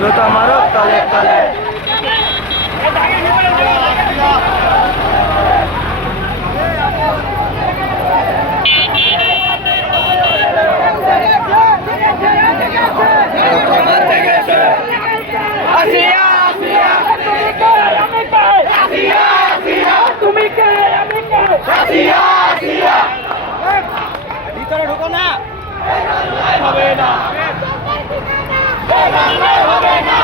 জুতা মারো তলে তলে। ভিতরে ঢুকো না, হবে না, হবে না, হবে না।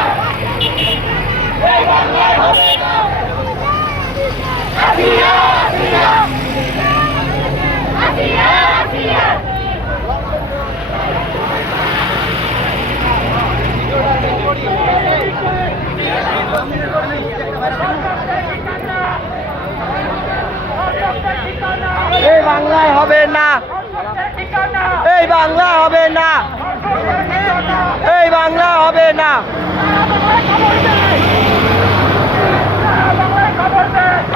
এই বাংলায় হবে না, এই বাংলা হবে না, এই বাংলা হবে না।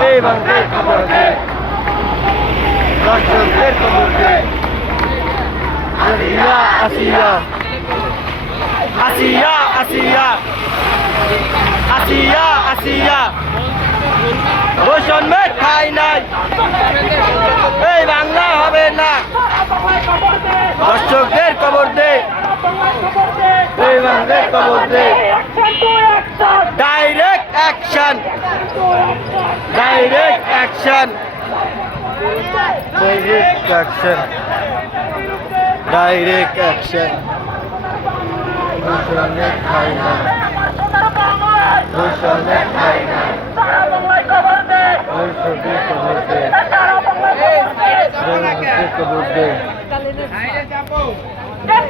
এই বাংলার খবর দে, দর্শকদের খবর দে। আসিয়া আসিয়া আসিয়া আসিয়া আসিয়া আসিয়া বৈষম্যে ঠাই নাই, এই বাংলা হবে না। দর্শকদের খবর দে, এই বাংলার খবর দে। Direct action, direct action, direct action, direct action. বৈষম্যে ঠাই নাই, বৈষম্যে ঠাই নাই। দর্শকদের খবর দে, দর্শকদের খবর দে।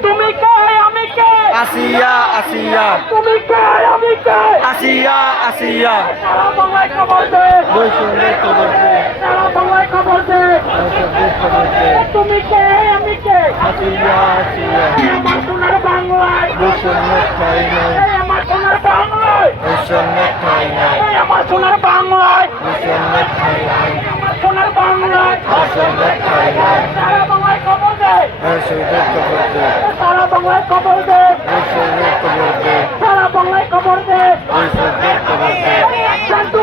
তুমি কে আমি কে? আসিয়া আসিয়া, তুমি কে আমি কে? আসিয়া আসিয়া। সারা বাংলায় খবর দে, বৈষম্যের খবর দে, সারা বাংলায় খবর দে। দর্শকদের খবর দে। তুমি কে আমি কে? আসিয়া আসিয়া, আমার সোনার বাংলায়, বৈষম্যের ঠাই নাই, আমার সোনার বাংলায়, বৈষম্যের ঠাই নাই, আমার সোনার বাংলায়, বৈষম্যের ঠাই নাই, আমার সোনার বাংলায়। বৈষম্যের ঠাই নাই। সারা বাংলায় খবর দে, দর্শকদের খবর দে, সারা বাংলায় খবর দে, দর্শকদের খবর দে, সারা বাংলায় খবর দে। দর্শকদের খবর দে। Santo